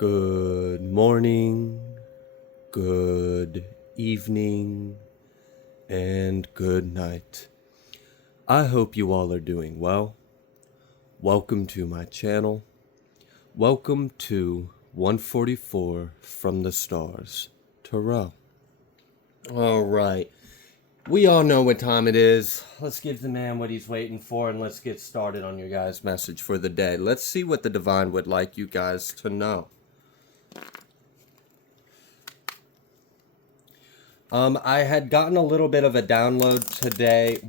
Good morning, good evening, and good night. I hope you all are doing well. Welcome to my channel. Welcome to 144 from the Stars, Tarot. Alright, we all know what time it is. Let's give the man what he's waiting for and let's get started on your guys' message for the day. Let's see what the Divine would like you guys to know. I had gotten a little bit of a download today.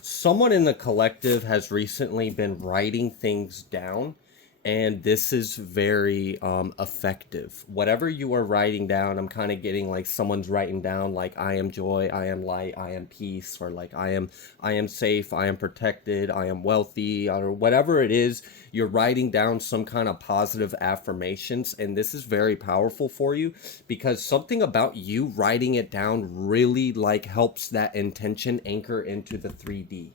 Someone in the collective has recently been writing things down, and this is very effective. Whatever you are writing down, I'm kind of getting like someone's writing down like I am joy, I am light, I am peace, or like I am safe, I am protected, I am wealthy, or whatever it is. You're writing down some kind of positive affirmations, and this is very powerful for you because something about you writing it down really like helps that intention anchor into the 3D.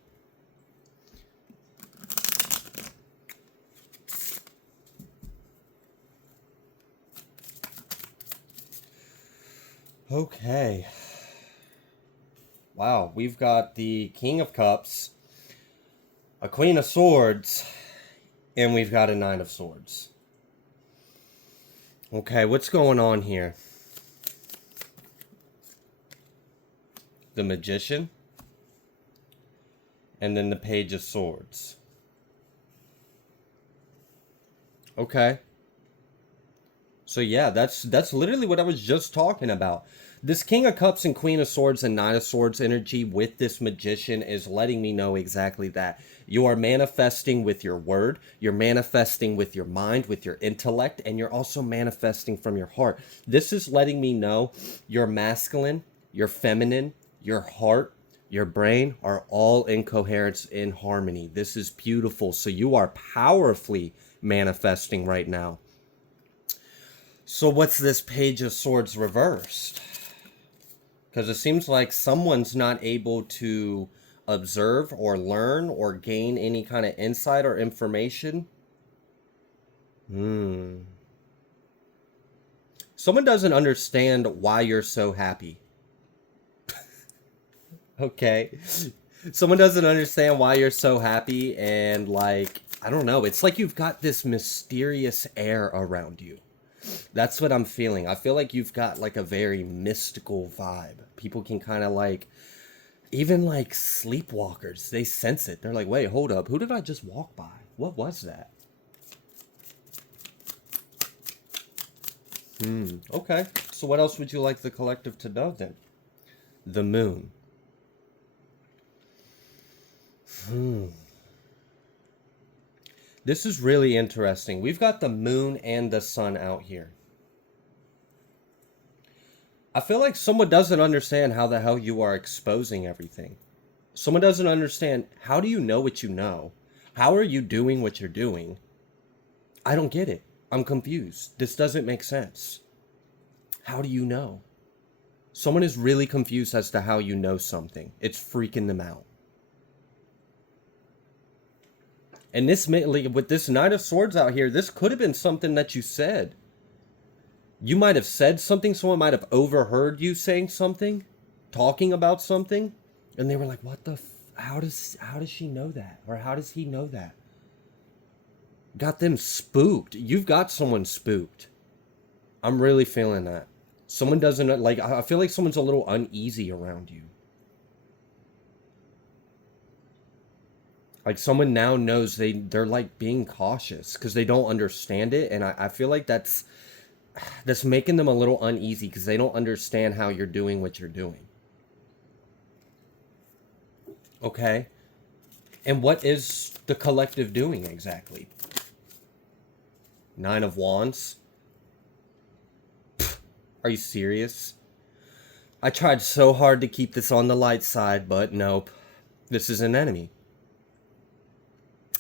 Okay. Wow, we've got the King of Cups, a Queen of Swords, and we've got a Nine of Swords. Okay, what's going on here? The Magician, and then the Page of Swords. Okay. So yeah, that's literally what I was just talking about. This King of Cups and Queen of Swords and Nine of Swords energy with this Magician is letting me know exactly that. You are manifesting with your word, you're manifesting with your mind, with your intellect, and you're also manifesting from your heart. This is letting me know your masculine, your feminine, your heart, your brain are all in coherence, in harmony. This is beautiful. So you are powerfully manifesting right now. So what's this Page of Swords reversed? Because it seems like someone's not able to observe or learn or gain any kind of insight or information. Someone doesn't understand why you're so happy. Okay. Someone doesn't understand why you're so happy, and like, I don't know, it's like you've got this mysterious air around you. That's what I'm feeling. I feel like you've got like a very mystical vibe. People can kind of like, even like sleepwalkers, they sense it. They're like, wait, hold up. Who did I just walk by? What was that? Okay. So what else would you like the collective to know then? The Moon. This is really interesting. We've got the Moon and the Sun out here. I feel like someone doesn't understand how the hell you are exposing everything. Someone doesn't understand, how do you know what you know? How are you doing what you're doing? I don't get it. I'm confused. This doesn't make sense. How do you know? Someone is really confused as to how you know something. It's freaking them out. And this, with this Knight of Swords out here, this could have been something that you said. You might have said something, someone might have overheard you saying something, talking about something, and they were like, what the how does she know that? Or how does he know that? Got them spooked. You've got someone spooked. I'm really feeling that. Someone doesn't, like, I feel like someone's a little uneasy around you. Like, someone now knows they're like being cautious because they don't understand it. And I feel like that's making them a little uneasy because they don't understand how you're doing what you're doing. Okay. And what is the collective doing exactly? Nine of Wands. Pfft, are you serious? I tried so hard to keep this on the light side, but nope. This is an enemy.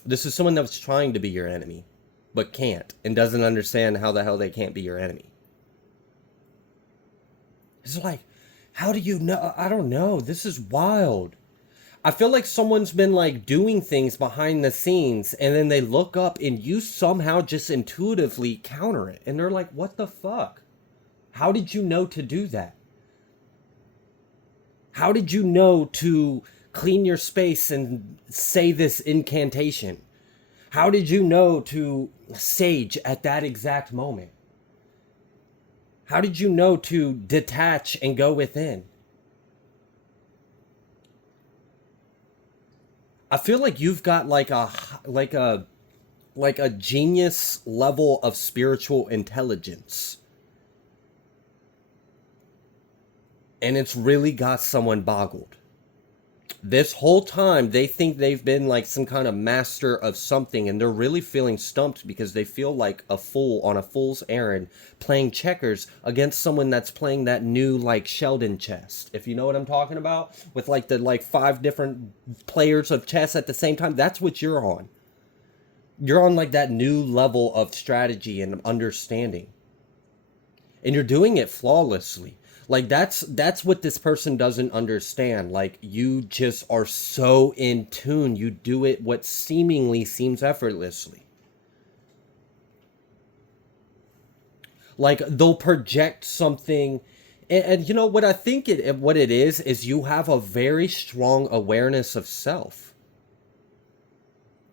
This is someone that's trying to be your enemy, but can't, and doesn't understand how the hell they can't be your enemy. It's like, how do you know? I don't know. This is wild. I feel like someone's been like doing things behind the scenes and then they look up and you somehow just intuitively counter it. And they're like, what the fuck? How did you know to do that? How did you know to clean your space and say this incantation? How did you know to sage at that exact moment? How did you know to detach and go within? I feel like you've got like a genius level of spiritual intelligence. And it's really got someone boggled. This whole time they think they've been like some kind of master of something, and they're really feeling stumped because they feel like a fool on a fool's errand playing checkers against someone that's playing that new like Sheldon chess. If you know what I'm talking about, with like the like five different players of chess at the same time, that's what you're on. You're on like that new level of strategy and understanding, and you're doing it flawlessly. Like that's what this person doesn't understand. Like you just are so in tune, you do it what seemingly seems effortlessly. Like they'll project something, and you know what I think what it is you have a very strong awareness of self.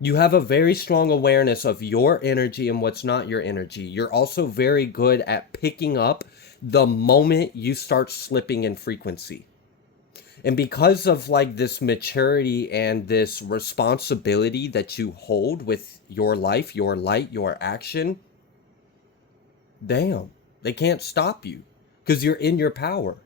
You have a very strong awareness of your energy and what's not your energy. You're also very good at picking up the moment you start slipping in frequency. And because of like this maturity and this responsibility that you hold with your life, your light, your action, damn, they can't stop you because you're in your power.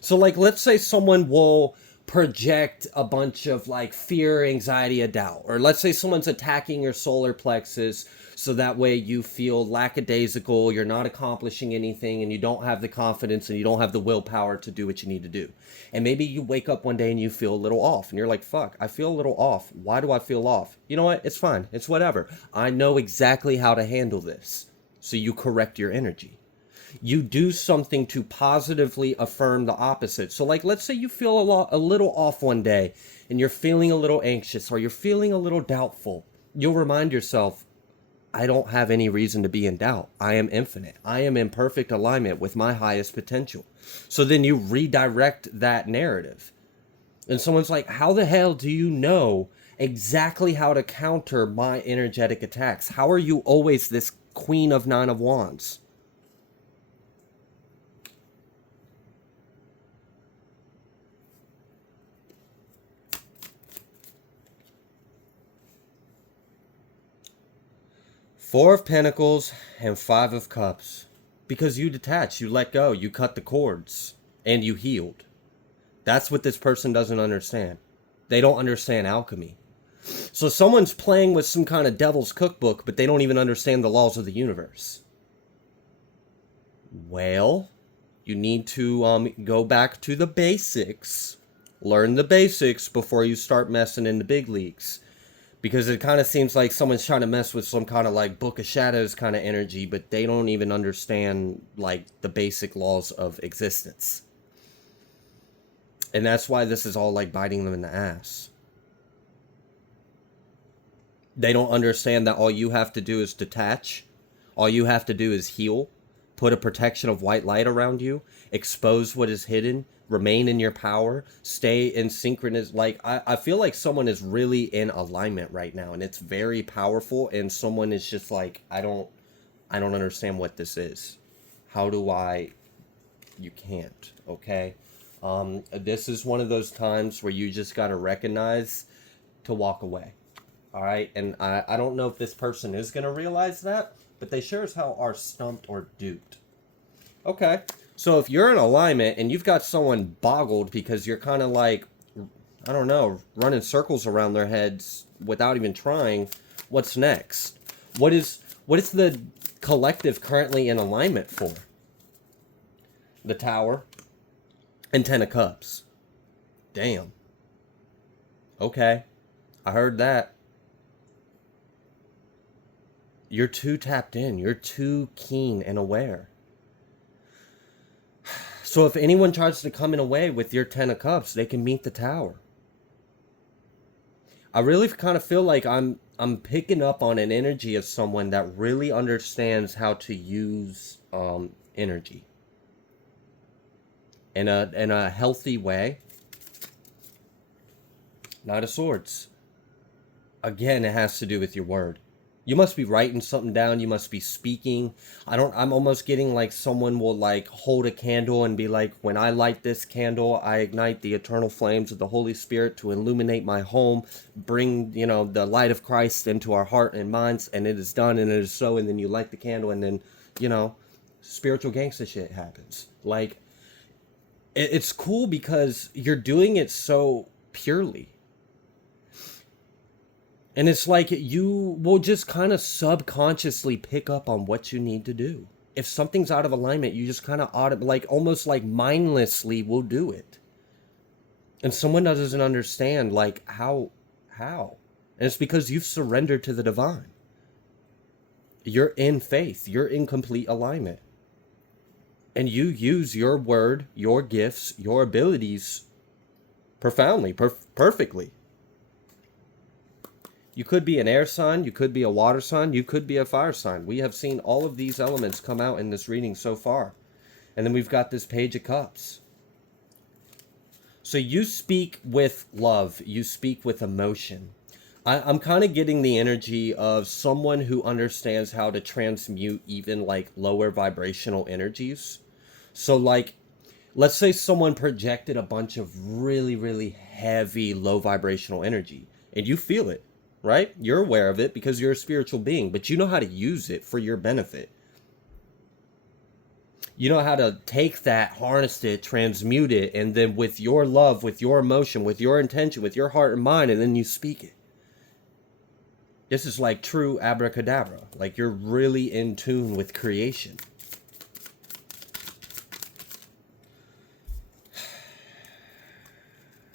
So like let's say someone will project a bunch of like fear, anxiety, a doubt. Or let's say someone's attacking your solar plexus so that way you feel lackadaisical, you're not accomplishing anything, and you don't have the confidence and you don't have the willpower to do what you need to do. And maybe you wake up one day and you feel a little off and you're like, fuck, I feel a little off. Why do I feel off? You know what? It's fine. It's whatever. I know exactly how to handle this. So you correct your energy. You do something to positively affirm the opposite. So like let's say you feel a little off one day and you're feeling a little anxious or you're feeling a little doubtful. You'll remind yourself, I don't have any reason to be in doubt. I am infinite. I am in perfect alignment with my highest potential. So then you redirect that narrative. And someone's like, how the hell do you know exactly how to counter my energetic attacks? How are you always this queen of nine of wands? Four of Pentacles and Five of Cups. Because you detach, you let go, you cut the cords, and you healed. That's what this person doesn't understand. They don't understand alchemy. So someone's playing with some kind of devil's cookbook, but they don't even understand the laws of the universe. Well, you need to go back to the basics. Learn the basics before you start messing in the big leagues. Because it kind of seems like someone's trying to mess with some kind of like Book of Shadows kind of energy, but they don't even understand like the basic laws of existence. And that's why this is all like biting them in the ass. They don't understand that all you have to do is detach. All you have to do is heal. Put a protection of white light around you. Expose what is hidden. Remain in your power. Stay in synchronous. Like, I feel like someone is really in alignment right now. And it's very powerful. And someone is just like, I don't understand what this is. How do I... You can't, okay? This is one of those times where you just got to recognize to walk away. All right, and I don't know if this person is going to realize that, but they sure as hell are stumped or duped. Okay, so if you're in alignment and you've got someone boggled because you're kind of like, I don't know, running circles around their heads without even trying, what's next? What is the collective currently in alignment for? The Tower and Ten of Cups. Damn. Okay, I heard that. You're too tapped in. You're too keen and aware. So if anyone tries to come in a way with your Ten of Cups, they can meet the Tower. I really kind of feel like I'm picking up on an energy of someone that really understands how to use energy in a healthy way. Knight of Swords. Again, it has to do with your word. You must be writing something down. You must be speaking. I'm almost getting like someone will like hold a candle and be like, when I light this candle, I ignite the eternal flames of the Holy Spirit to illuminate my home, bring, the light of Christ into our heart and minds, and it is done and it is so. And then you light the candle and then, spiritual gangster shit happens. Like, it's cool because you're doing it so purely. And it's like you will just kind of subconsciously pick up on what you need to do. If something's out of alignment, you just kind of like almost like mindlessly will do it. And someone doesn't understand like how. And it's because you've surrendered to the divine. You're in faith. You're in complete alignment. And you use your word, your gifts, your abilities profoundly, perfectly. You could be an air sign, you could be a water sign, you could be a fire sign. We have seen all of these elements come out in this reading so far. And then we've got this Page of Cups. So you speak with love, you speak with emotion. I'm kind of getting the energy of someone who understands how to transmute even like lower vibrational energies. So like, let's say someone projected a bunch of really, really heavy low vibrational energy and you feel it. Right? You're aware of it because you're a spiritual being, but you know how to use it for your benefit. You know how to take that, harness it, transmute it, and then with your love, with your emotion, with your intention, with your heart and mind, and then you speak it. This is like true abracadabra. Like you're really in tune with creation.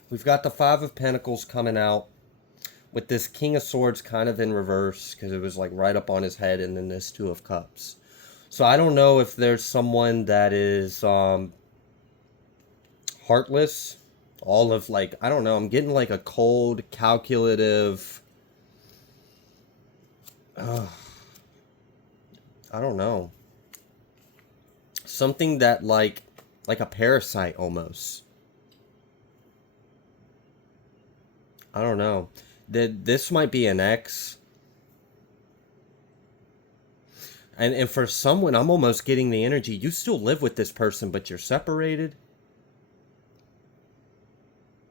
We've got the Five of Pentacles coming out, with this King of Swords kind of in reverse because it was like right up on his head, and then this Two of Cups. So I don't know if there's someone that is heartless, all of like, I don't know, I'm getting like a cold, calculative, I don't know, something that like a parasite almost. I don't know. This might be an ex. And for someone, I'm almost getting the energy. You still live with this person, but you're separated.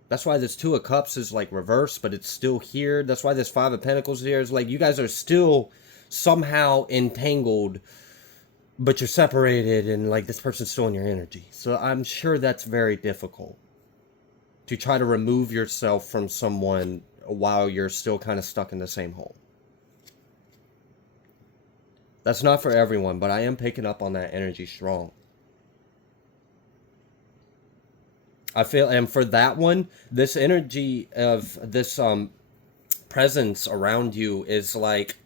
That's why this Two of Cups is like reversed, but it's still here. That's why this Five of Pentacles here is like you guys are still somehow entangled, but you're separated, and like this person's still in your energy. So I'm sure that's very difficult to try to remove yourself from someone while you're still kind of stuck in the same hole. That's not for everyone, but I am picking up on that energy strong. I feel, and for that one, this energy of this presence around you is like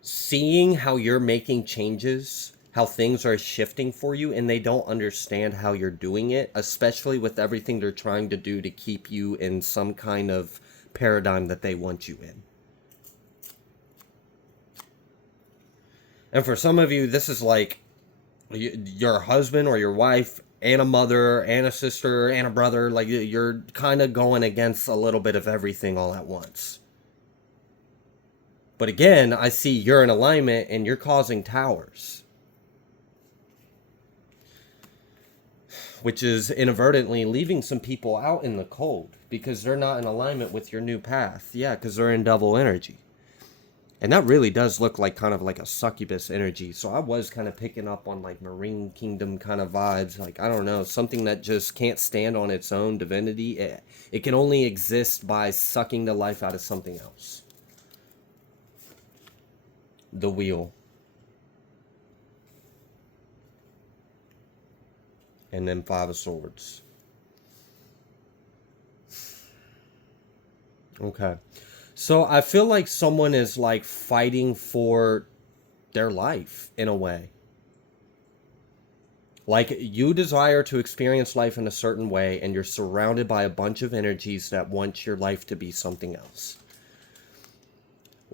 seeing how you're making changes, how things are shifting for you, and they don't understand how you're doing it, especially with everything they're trying to do to keep you in some kind of paradigm that they want you in. And for some of you, this is like your husband or your wife and a mother and a sister and a brother. Like you're kind of going against a little bit of everything all at once. But again, I see you're in alignment and you're causing towers, which is inadvertently leaving some people out in the cold because they're not in alignment with your new path. Yeah, because they're in double energy. And that really does look like kind of like a succubus energy. So I was kind of picking up on like Marine Kingdom kind of vibes. Like, I don't know, something that just can't stand on its own divinity. It can only exist by sucking the life out of something else. The Wheel. And then Five of Swords. Okay. So I feel like someone is like fighting for their life in a way. Like you desire to experience life in a certain way and you're surrounded by a bunch of energies that want your life to be something else.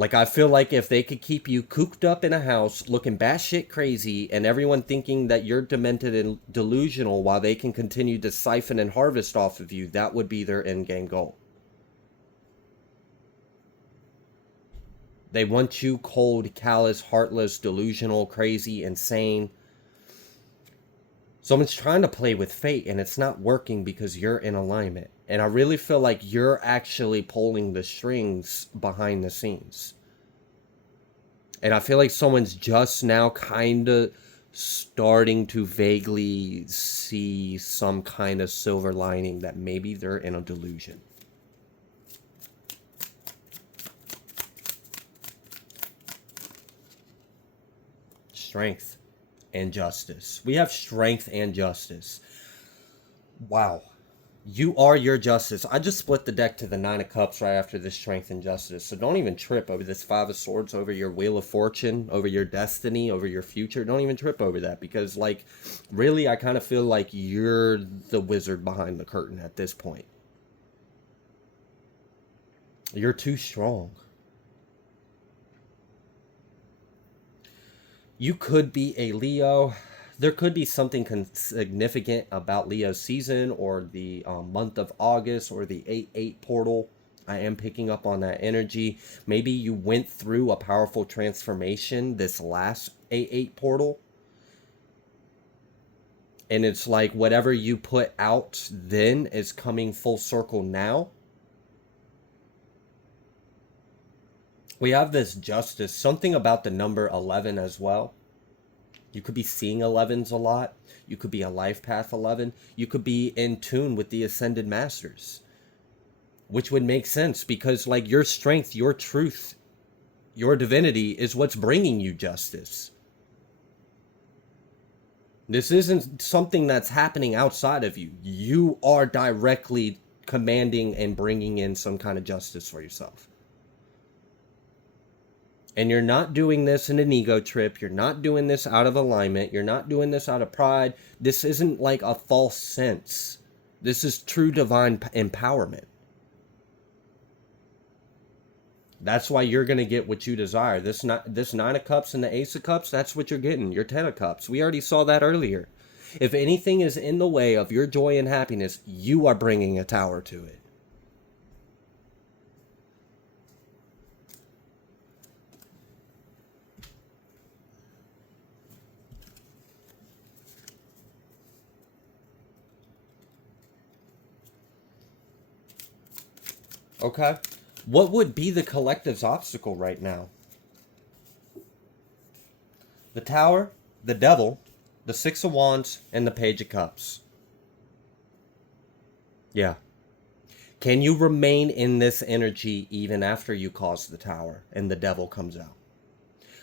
Like, I feel like if they could keep you cooped up in a house looking batshit crazy and everyone thinking that you're demented and delusional while they can continue to siphon and harvest off of you, that would be their end game goal. They want you cold, callous, heartless, delusional, crazy, insane. Someone's trying to play with fate and it's not working because you're in alignment. And I really feel like you're actually pulling the strings behind the scenes. And I feel like someone's just now kind of starting to vaguely see some kind of silver lining that maybe they're in a delusion. Strength and justice. We have strength and justice. Wow. You are your justice. I just split the deck to the Nine of Cups right after this strength and justice. So don't even trip over this Five of Swords, over your Wheel of Fortune, over your destiny, over your future. Don't even trip over that because, like, really, I kind of feel like you're the wizard behind the curtain at this point. You're too strong. You could be a Leo. There could be something significant about Leo's season or the month of August or the 8-8 portal. I am picking up on that energy. Maybe you went through a powerful transformation this last 8-8 portal. And it's like whatever you put out then is coming full circle now. We have this justice, something about the number 11 as well. You could be seeing 11s a lot. You could be a life path 11. You could be in tune with the ascended masters, which would make sense because, like, your strength, your truth, your divinity is what's bringing you justice. This isn't something that's happening outside of you. You are directly commanding and bringing in some kind of justice for yourself. And you're not doing this in an ego trip. You're not doing this out of alignment. You're not doing this out of pride. This isn't like a false sense. This is true divine empowerment. That's why you're going to get what you desire. This Nine of Cups and the Ace of Cups, that's what you're getting. Your Ten of Cups. We already saw that earlier. If anything is in the way of your joy and happiness, you are bringing a tower to it. Okay. What would be the collective's obstacle right now? The Tower, the Devil, the Six of Wands, and the Page of Cups. Yeah. Can you remain in this energy even after you cause the Tower and the Devil comes out?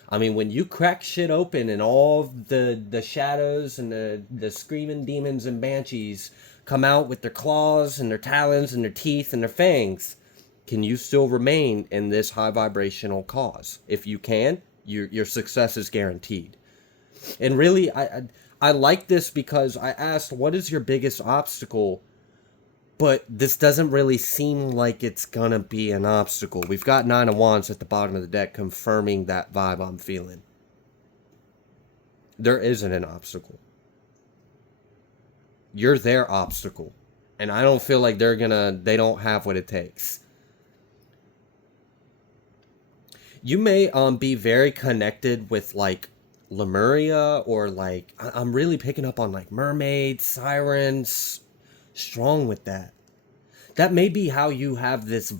I mean, when you crack shit open and all the shadows and the screaming demons and banshees come out with their claws and their talons and their teeth and their fangs, can you still remain in this high vibrational cause? If you can, your success is guaranteed. And really, I like this because I asked, what is your biggest obstacle? But this doesn't really seem like it's gonna be an obstacle. We've got Nine of Wands at the bottom of the deck confirming that vibe I'm feeling. There isn't an obstacle. You're their obstacle. And I don't feel like they don't have what it takes. You may be very connected with like Lemuria or like I'm really picking up on like mermaids, sirens, strong with that. That may be how you have this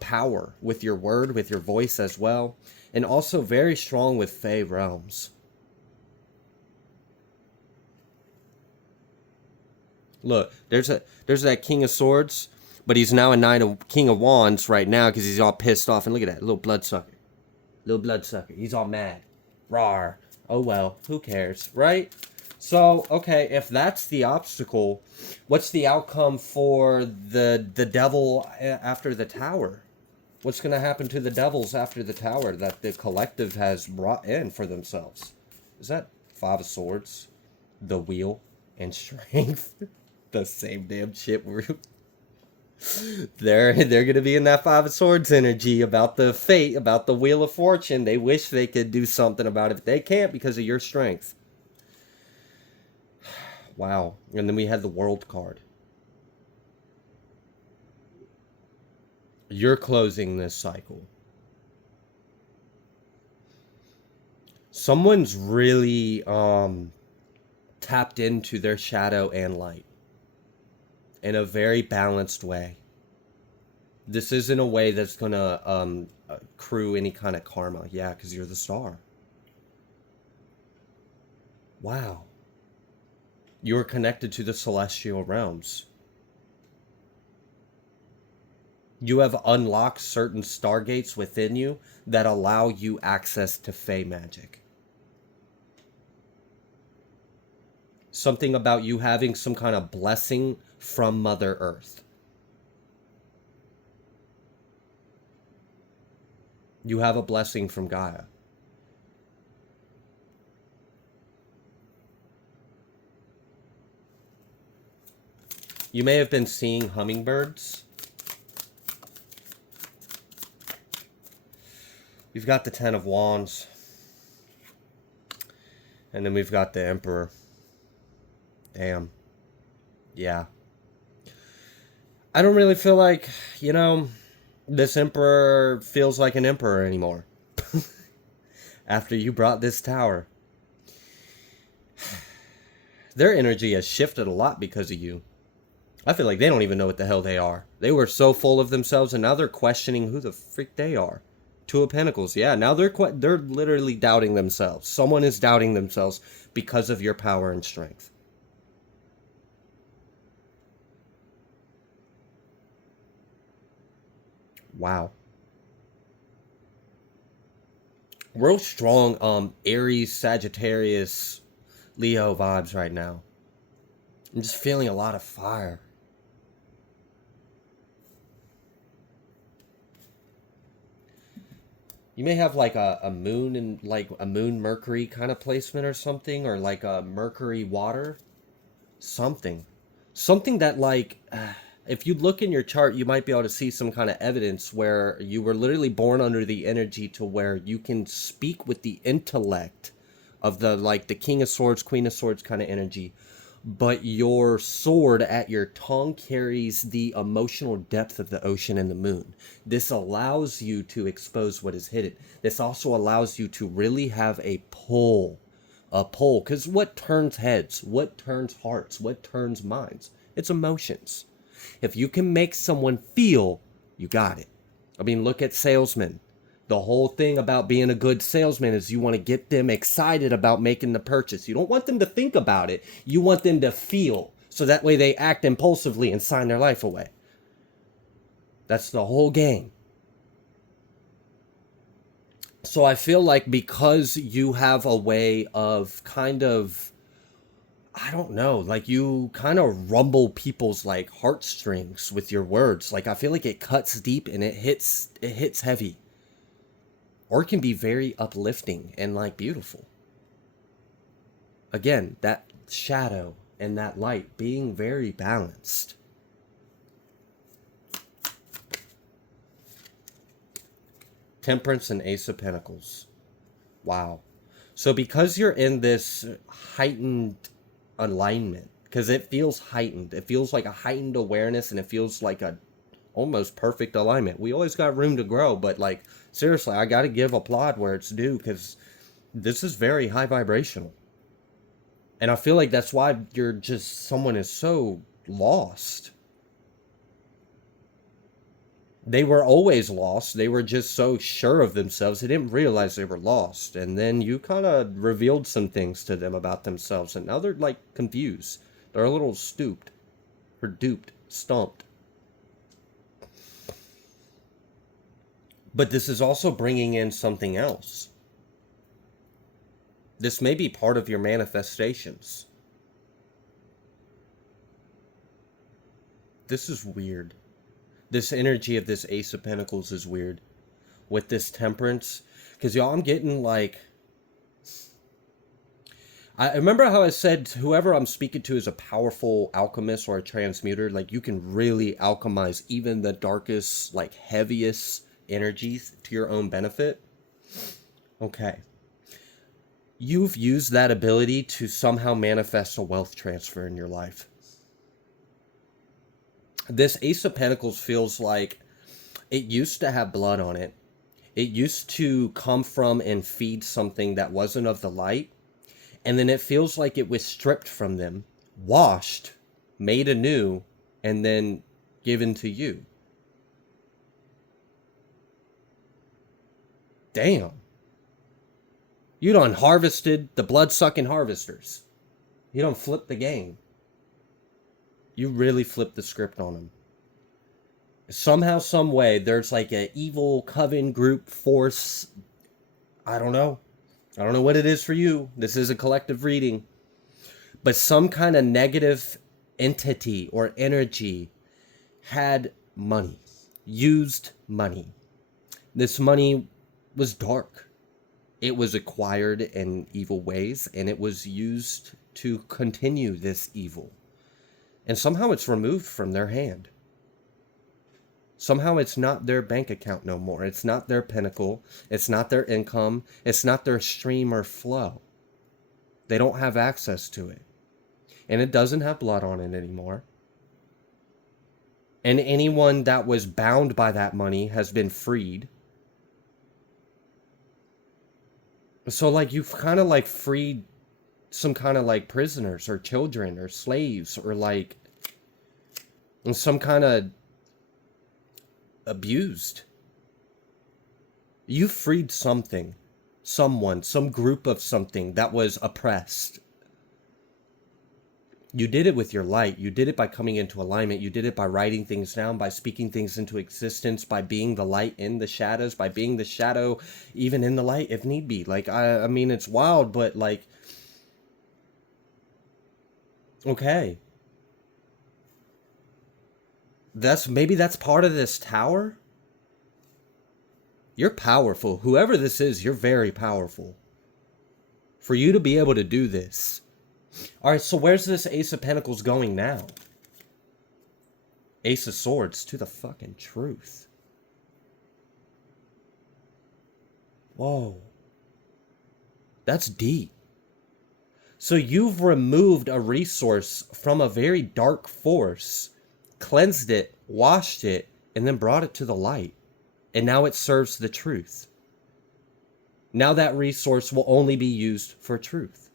power with your word, with your voice as well, and also very strong with Fey realms. Look, there's that King of Swords, but he's now a King of Wands right now because he's all pissed off. And look at that little bloodsucker. Little bloodsucker. He's all mad. Rawr. Oh well, who cares, right? So, okay, if that's the obstacle, what's the outcome for the devil after the tower? What's going to happen to the devils after the tower that the collective has brought in for themselves? Is that Five of Swords, the wheel, and strength? The same damn shit. They're gonna be in that Five of Swords energy about the fate, about the Wheel of Fortune. They wish they could do something about it, but they can't because of your strength. Wow. And then we had the World card. You're closing this cycle. Someone's really tapped into their shadow and light in a very balanced way. This isn't a way that's gonna accrue any kind of karma. Yeah, because you're the star. Wow. You're connected to the celestial realms. You have unlocked certain stargates within you that allow you access to Fey magic. Something about you having some kind of blessing from Mother Earth. You have a blessing from Gaia. You may have been seeing hummingbirds. We've got the Ten of Wands. And then we've got the Emperor. Damn. Yeah. I don't really feel like, this Emperor feels like an Emperor anymore. After you brought this tower. Their energy has shifted a lot because of you. I feel like they don't even know what the hell they are. They were so full of themselves, and now they're questioning who the freak they are. Two of Pentacles, yeah. Now they're literally doubting themselves. Someone is doubting themselves because of your power and strength. Wow. Real strong Aries, Sagittarius, Leo vibes right now. I'm just feeling a lot of fire. You may have like a moon and like a moon Mercury kind of placement or something, or like a Mercury water. Something. Something that like, if you look in your chart, you might be able to see some kind of evidence where you were literally born under the energy to where you can speak with the intellect of the King of Swords, Queen of Swords kind of energy. But your sword at your tongue carries the emotional depth of the ocean and the moon. This allows you to expose what is hidden. This also allows you to really have a pull. A pull. Because what turns heads? What turns hearts? What turns minds? It's emotions. If you can make someone feel, you got it. I mean, look at salesmen. The whole thing about being a good salesman is you want to get them excited about making the purchase. You don't want them to think about it. You want them to feel. So that way they act impulsively and sign their life away. That's the whole game. So I feel like because you have a way of kind of, I don't know, like you kind of rumble people's like heartstrings with your words. Like I feel like it cuts deep and it hits heavy. Or it can be very uplifting and like beautiful. Again, that shadow and that light being very balanced. Temperance and Ace of Pentacles. Wow. So because you're in this heightened alignment, because it feels heightened. It feels like a heightened awareness, and it feels like a almost perfect alignment. We always got room to grow, but like seriously, I got to give applaud where it's due, because this is very high vibrational. And I feel like that's why someone is so lost. They were always lost. They were just so sure of themselves. They didn't realize they were lost. And then you kind of revealed some things to them about themselves. And now they're like confused. They're a little stooped. Or duped. Stumped. But this is also bringing in something else. This may be part of your manifestations. This is weird. This energy of this Ace of Pentacles is weird. With this Temperance. Because y'all, I'm getting like... I remember how I said whoever I'm speaking to is a powerful alchemist or a transmuter. Like you can really alchemize even the darkest, like heaviest energies to your own benefit. Okay. You've used that ability to somehow manifest a wealth transfer in your life. This Ace of Pentacles feels like it used to have blood on it. It used to come from and feed something that wasn't of the light. And then it feels like it was stripped from them, washed, made anew, and then given to you. Damn. You done harvested the blood-sucking harvesters. You done flipped the game. You really flipped the script on them. Somehow, some way, there's like an evil coven group force. I don't know. I don't know what it is for you. This is a collective reading. But some kind of negative entity or energy had money, used money. This money was dark. It was acquired in evil ways, and it was used to continue this evil. And somehow it's removed from their hand. Somehow it's not their bank account no more. It's not their pinnacle. It's not their income. It's not their stream or flow. They don't have access to it. And it doesn't have blood on it anymore. And anyone that was bound by that money has been freed. So like you've kind of like freed some kind of like prisoners or children or slaves or like some kind of abused. You freed something, someone, some group of something that was oppressed. You did it with your light. You did it by coming into alignment. You did it by writing things down, by speaking things into existence, by being the light in the shadows, by being the shadow even in the light if need be. Like, I mean, it's wild, but like, okay. Maybe that's part of this tower. You're powerful. Whoever this is, you're very powerful. For you to be able to do this. Alright, so where's this Ace of Pentacles going now? Ace of Swords, to the fucking truth. Whoa. That's deep. So you've removed a resource from a very dark force, cleansed it, washed it, and then brought it to the light. And now it serves the truth. Now that resource will only be used for truth.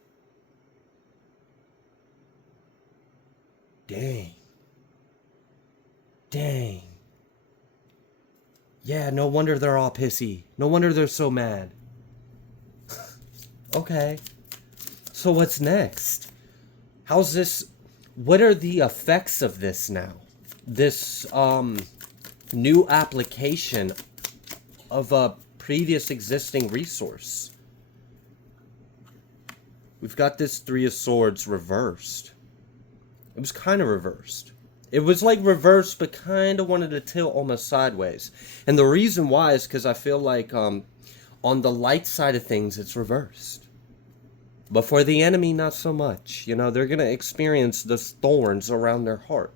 Dang. Dang. Yeah, no wonder they're all pissy. No wonder they're so mad. Okay. So what's next? How's this? What are the effects of this now? This new application of a previous existing resource. We've got this Three of Swords reversed. It was kind of reversed. It was like reversed, but kind of wanted to tilt almost sideways. And the reason why is because I feel like on the light side of things, it's reversed. But for the enemy, not so much. You know, they're going to experience the thorns around their heart.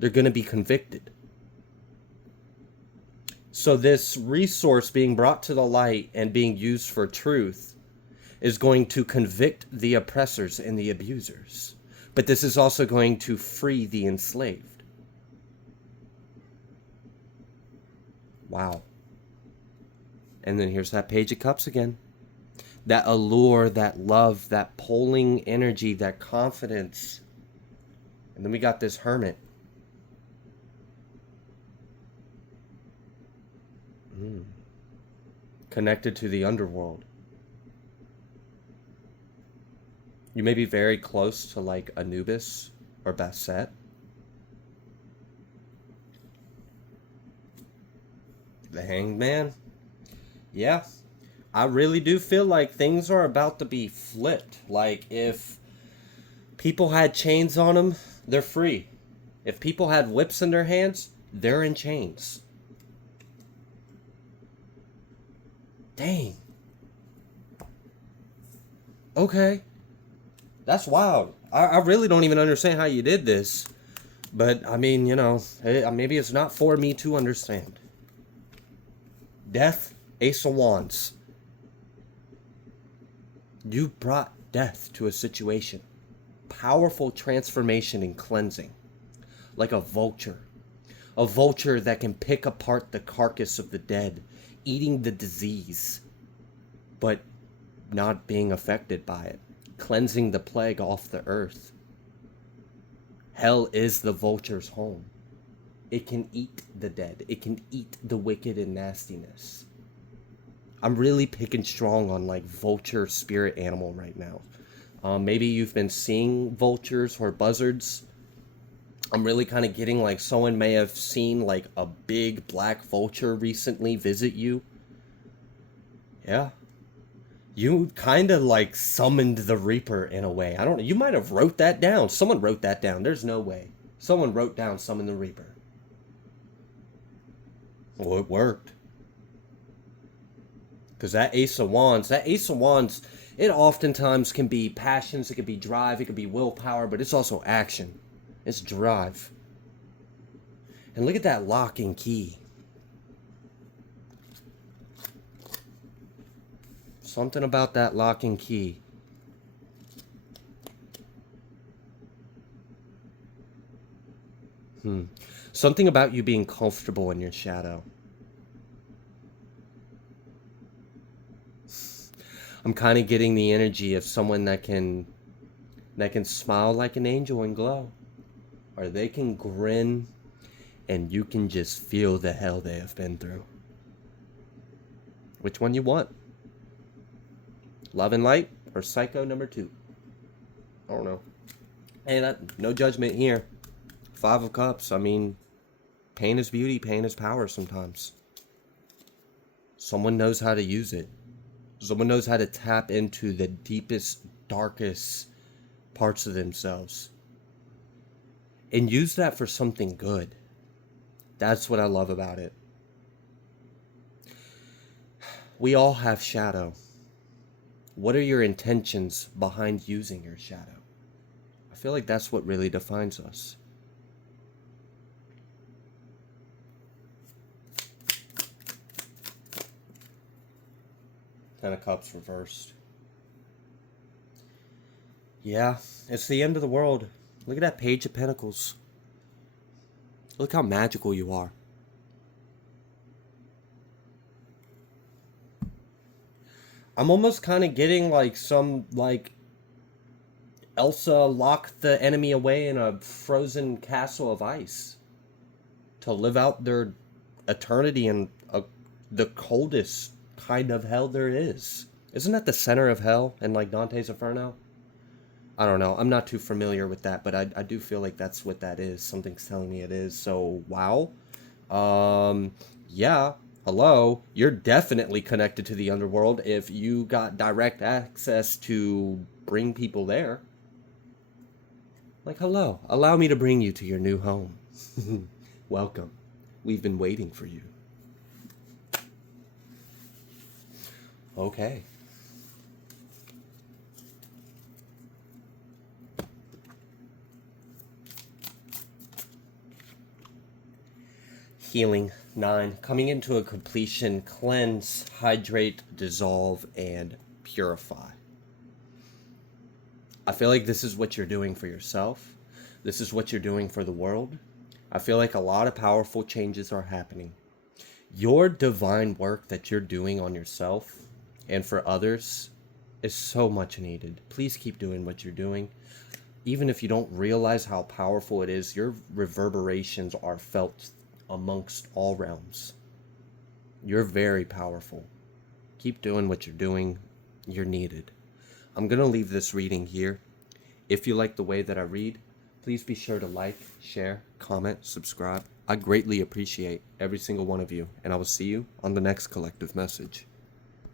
They're going to be convicted. So this resource being brought to the light and being used for truth is going to convict the oppressors and the abusers. But this is also going to free the enslaved. Wow. And then here's that Page of Cups again. That allure, that love, that pulling energy, that confidence. And then we got this Hermit. Connected to the underworld. You may be very close to like Anubis or Basset. The Hanged Man. Yeah. I really do feel like things are about to be flipped. Like if people had chains on them, they're free. If people had whips in their hands, they're in chains. Dang. Okay. That's wild. I really don't even understand how you did this. But, I mean, maybe it's not for me to understand. Death, Ace of Wands. You brought death to a situation. Powerful transformation and cleansing. Like a vulture. A vulture that can pick apart the carcass of the dead, eating the disease, but not being affected by it. Cleansing the plague off the earth. Hell is the vulture's home. It can eat the dead. It can eat the wicked and nastiness. I'm really picking strong on like vulture spirit animal right now. Maybe you've been seeing vultures or buzzards. I'm really kind of getting like someone may have seen like a big black vulture recently visit you. Yeah. You kind of like summoned the Reaper in a way. I don't know. You might have wrote that down. Someone wrote that down. There's no way. Someone wrote down summon the Reaper. Well, it worked. Because that Ace of Wands, it oftentimes can be passions, it can be drive, it can be willpower, but it's also action. It's drive. And look at that lock and key. Something about that lock and key. Something about you being comfortable in your shadow. I'm kind of getting the energy of someone that can smile like an angel and glow. Or they can grin and you can just feel the hell they have been through. Which one you want? Love and Light or Psycho number 2? I don't know. Hey, no judgment here. 5 of Cups. I mean, pain is beauty, pain is power sometimes. Someone knows how to use it. Someone knows how to tap into the deepest, darkest parts of themselves. And use that for something good. That's what I love about it. We all have shadow. What are your intentions behind using your shadow? I feel like that's what really defines us. 10 of Cups reversed. Yeah, it's the end of the world. Look at that Page of Pentacles. Look how magical you are. I'm almost kind of getting like some, like, Elsa locked the enemy away in a frozen castle of ice to live out their eternity in the coldest kind of hell there is. Isn't that the center of hell in like Dante's Inferno? I don't know. I'm not too familiar with that, but I do feel like that's what that is. Something's telling me it is. So, wow. Yeah. Hello. You're definitely connected to the underworld if you got direct access to bring people there. Like, hello. Allow me to bring you to your new home. Welcome. We've been waiting for you. Okay. Healing 9. Coming into a completion, cleanse, hydrate, dissolve, and purify. I feel like this is what you're doing for yourself. This is what you're doing for the world. I feel like a lot of powerful changes are happening. Your divine work that you're doing on yourself and for others is so much needed. Please keep doing what you're doing. Even if you don't realize how powerful it is, your reverberations are felt amongst all realms. You're very powerful. Keep doing what you're doing. You're needed. I'm going to leave this reading here. If you like the way that I read, please be sure to like, share, comment, subscribe. I greatly appreciate every single one of you, and I will see you on the next collective message.